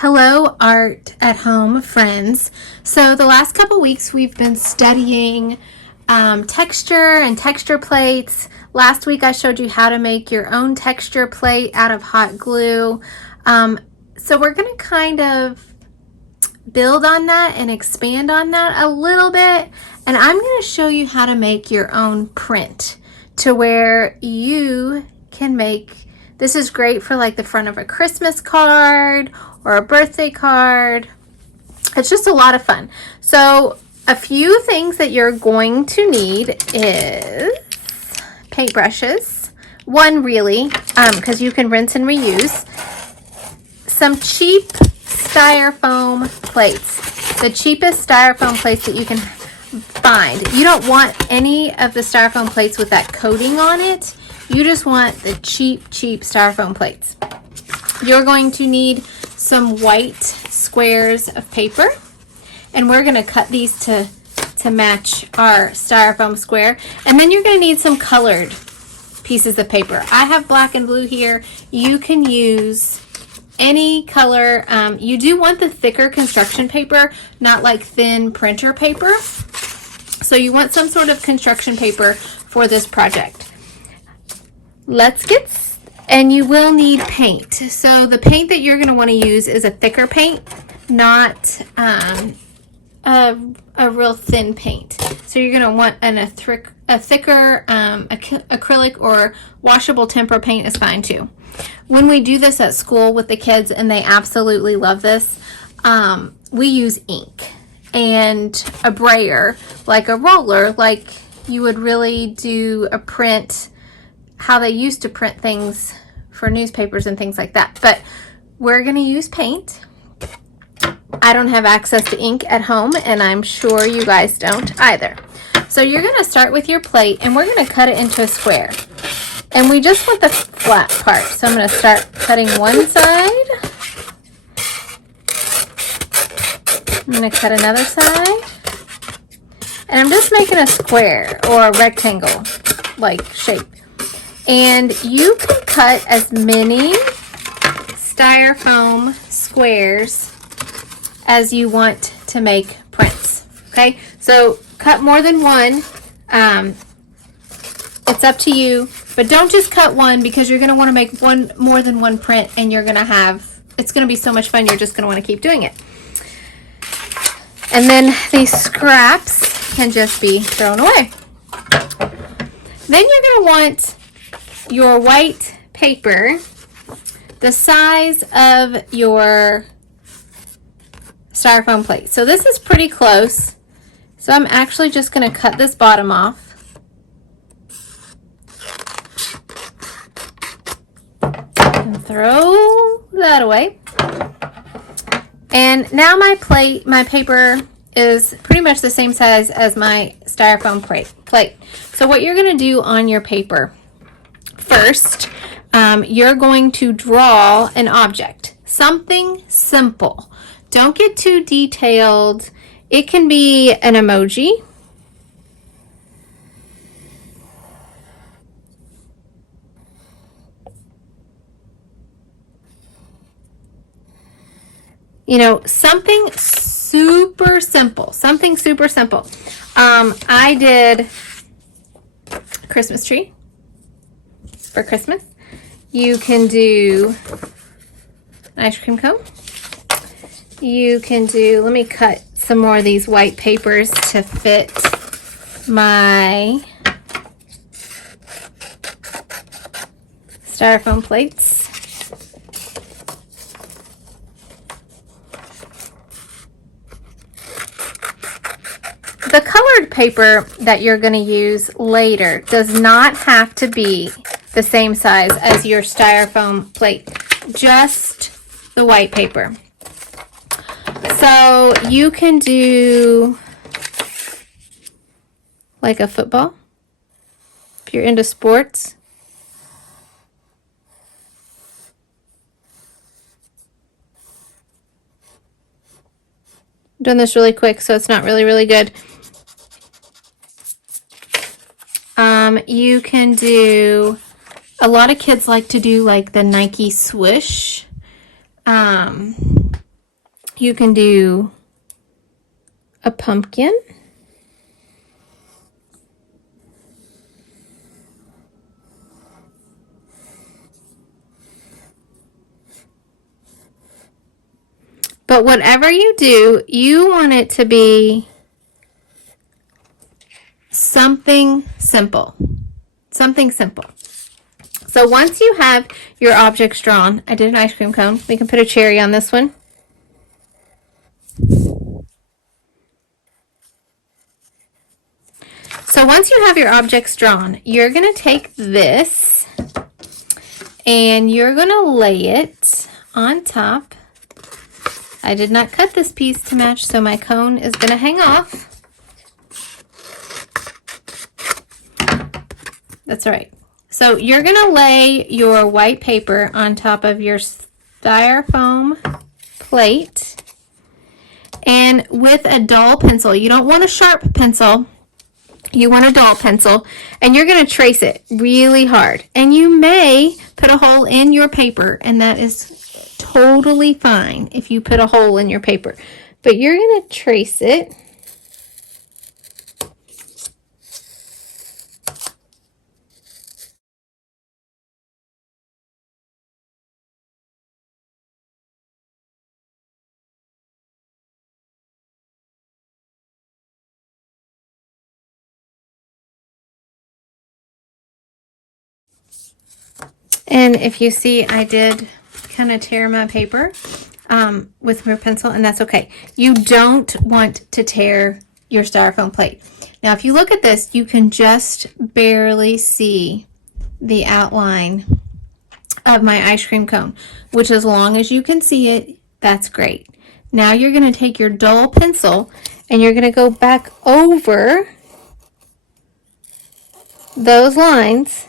Hello, art at home friends. So the last couple weeks we've been studying texture and texture plates. Last week I showed you how to make your own texture plate out of hot glue. So we're going to kind of build on that and expand on that a little bit. And I'm going to show you how to make your own print to where you can make. This is great for like the front of a Christmas card or a birthday card. It's just a lot of fun. So a few things that you're going to need is paintbrushes. One really, because you can rinse and reuse. Some cheap styrofoam plates. The cheapest styrofoam plates that you can find. You don't want any of the styrofoam plates with that coating on it. You just want the cheap styrofoam plates. You're going to need some white squares of paper, and we're going to cut these to match our styrofoam square. And then you're going to need some colored pieces of paper. I have black and blue here. You can use any color. You do want the thicker construction paper, not like thin printer paper. So you want some sort of construction paper for this project. And you will need paint. So the paint that you're going to want to use is a thicker paint, not a real thin paint. So you're going to want a thicker acrylic or washable tempera paint is fine too. When we do this at school with the kids, and they absolutely love this, we use ink and a brayer, like a roller, like you would really do a print, how they used to print things for newspapers and things like that. But we're going to use paint. I don't have access to ink at home, and I'm sure you guys don't either. So you're going to start with your plate, and we're going to cut it into a square. And we just want the flat part. So I'm going to start cutting one side. I'm going to cut another side. And I'm just making a square or a rectangle like shape. And you can cut as many styrofoam squares as you want to make prints. Okay, so cut more than one. It's up to you, but don't just cut one, because you're going to want to make more than one print, and it's going to be so much fun, you're just going to want to keep doing it. And then these scraps can just be thrown away. Then you're going to want your white paper the size of your styrofoam plate. So this is pretty close. So I'm actually just going to cut this bottom off. And throw that away. And now my paper is pretty much the same size as my styrofoam plate. So what you're going to do on your paper, first, you're going to draw an object, something simple. Don't get too detailed. It can be an emoji. You know, something super simple. I did a Christmas tree for Christmas. You can do an ice cream cone. You can do, let me cut some more of these white papers to fit my styrofoam plates. The colored paper that you're going to use later does not have to be the same size as your styrofoam plate, just the white paper. So you can do like a football if you're into sports. I'm doing this really quick, so it's not really good. You can do, a lot of kids like to do like the Nike swoosh. You can do a pumpkin. But whatever you do, you want it to be something simple. Something simple. So once you have your objects drawn, I did an ice cream cone. We can put a cherry on this one. So once you have your objects drawn, you're going to take this and you're going to lay it on top. I did not cut this piece to match, so my cone is going to hang off. That's all right. So you're going to lay your white paper on top of your styrofoam plate, and with a dull pencil. You don't want a sharp pencil. You want a dull pencil, and you're going to trace it really hard. And you may put a hole in your paper, and that is totally fine if you put a hole in your paper. But you're going to trace it. And if you see, I did kind of tear my paper with my pencil, and that's okay. You don't want to tear your styrofoam plate. Now, if you look at this, you can just barely see the outline of my ice cream cone, which as long as you can see it, that's great. Now you're going to take your dull pencil and you're going to go back over those lines.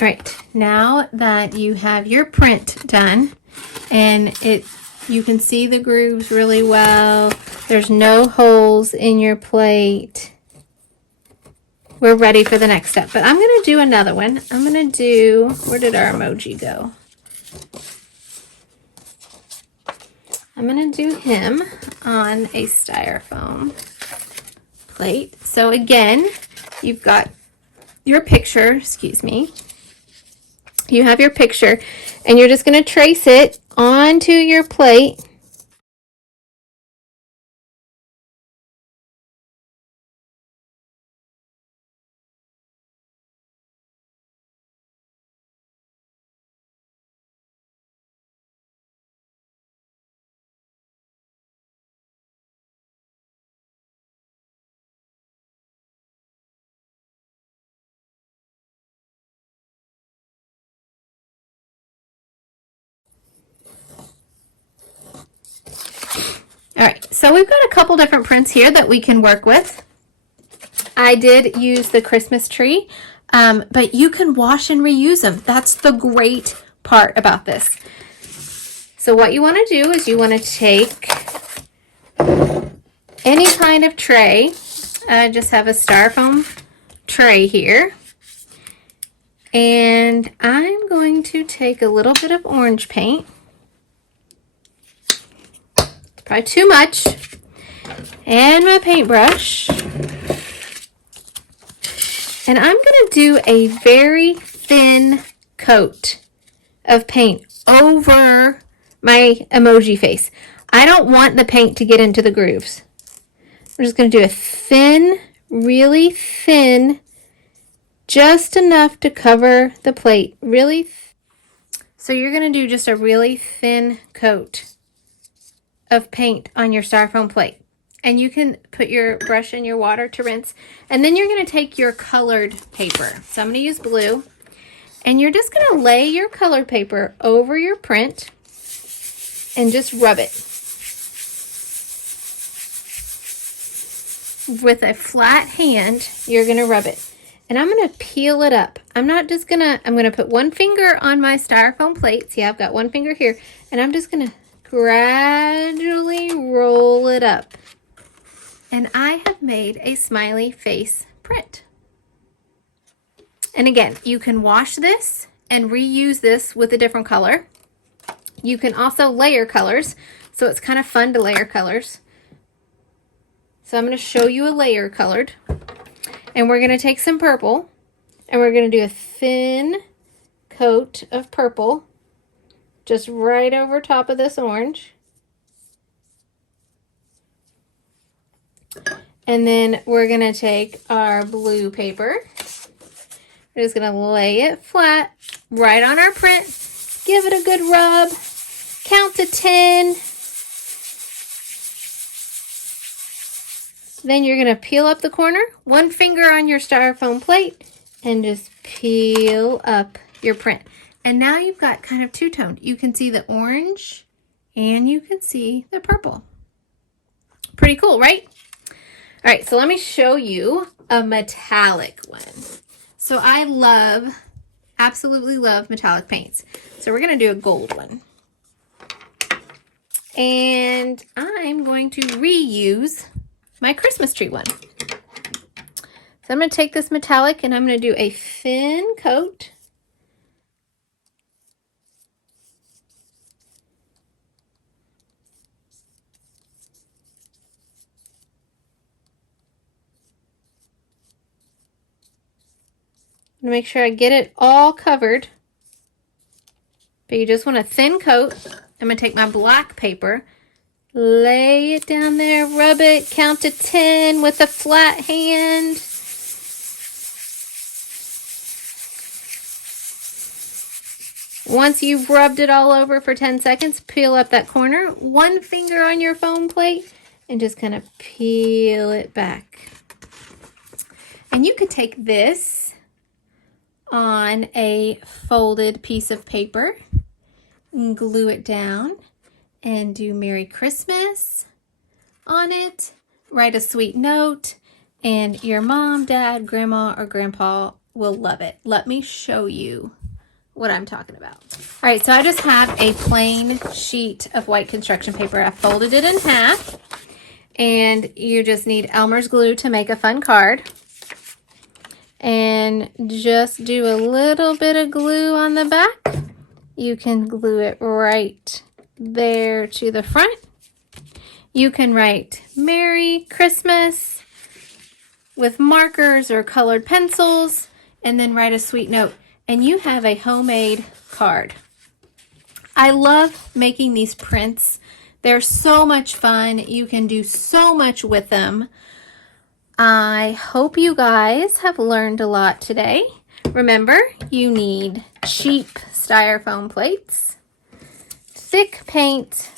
All right, now that you have your print done and you can see the grooves really well, there's no holes in your plate, we're ready for the next step. But I'm going to do another one. I'm going to do, where did our emoji go? I'm going to do him on a styrofoam plate. So again, you've got your picture, excuse me. You have your picture, and you're just going to trace it onto your plate. All right, so we've got a couple different prints here that we can work with. I did use the Christmas tree, but you can wash and reuse them. That's the great part about this. So what you want to do is you want to take any kind of tray. I just have a styrofoam tray here. And I'm going to take a little bit of orange paint. It's probably too much. And my paintbrush. And I'm going to do a very thin coat of paint over my emoji face. I don't want the paint to get into the grooves. I'm just going to do a thin, really thin, just enough to cover the plate. So you're going to do just a really thin coat of paint on your styrofoam plate. And you can put your brush in your water to rinse. And then you're going to take your colored paper. So I'm going to use blue. And you're just going to lay your colored paper over your print and just rub it. With a flat hand, you're going to rub it. And I'm going to peel it up. I'm going to put one finger on my styrofoam plate. See, I've got one finger here. And I'm just going to gradually roll it up. And I have made a smiley face print. And again, you can wash this and reuse this with a different color. You can also layer colors, so it's kind of fun to layer colors. So I'm going to show you a layer colored. And we're going to take some purple, and we're going to do a thin coat of purple just right over top of this orange. And then we're going to take our blue paper. We're just going to lay it flat right on our print. Give it a good rub. Count to 10. Then you're going to peel up the corner. One finger on your styrofoam plate and just peel up your print. And now you've got kind of two-toned. You can see the orange and you can see the purple. Pretty cool, right? All right, so let me show you a metallic one. So I absolutely love metallic paints. So we're going to do a gold one. And I'm going to reuse my Christmas tree one. So I'm going to take this metallic and I'm going to do a thin coat. Make sure I get it all covered, but you just want a thin coat. I'm going to take my black paper, lay it down there, rub it, count to 10 with a flat hand. Once you've rubbed it all over for 10 seconds, peel up that corner, one finger on your foam plate, and just kind of peel it back. And you could take this on a folded piece of paper and glue it down and do Merry Christmas on it. Write a sweet note and your mom, dad, grandma, or grandpa will love it. Let me show you what I'm talking about. All right, so I just have a plain sheet of white construction paper. I folded it in half, and you just need Elmer's glue to make a fun card. And just do a little bit of glue on the back. You can glue it right there to the front. You can write Merry Christmas with markers or colored pencils, and then write a sweet note. And you have a homemade card. I love making these prints. They're so much fun. You can do so much with them. I hope you guys have learned a lot today. Remember, you need cheap styrofoam plates, thick paint,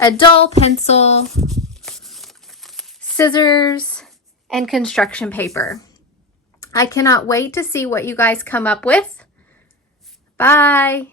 a dull pencil, scissors, and construction paper. I cannot wait to see what you guys come up with. Bye.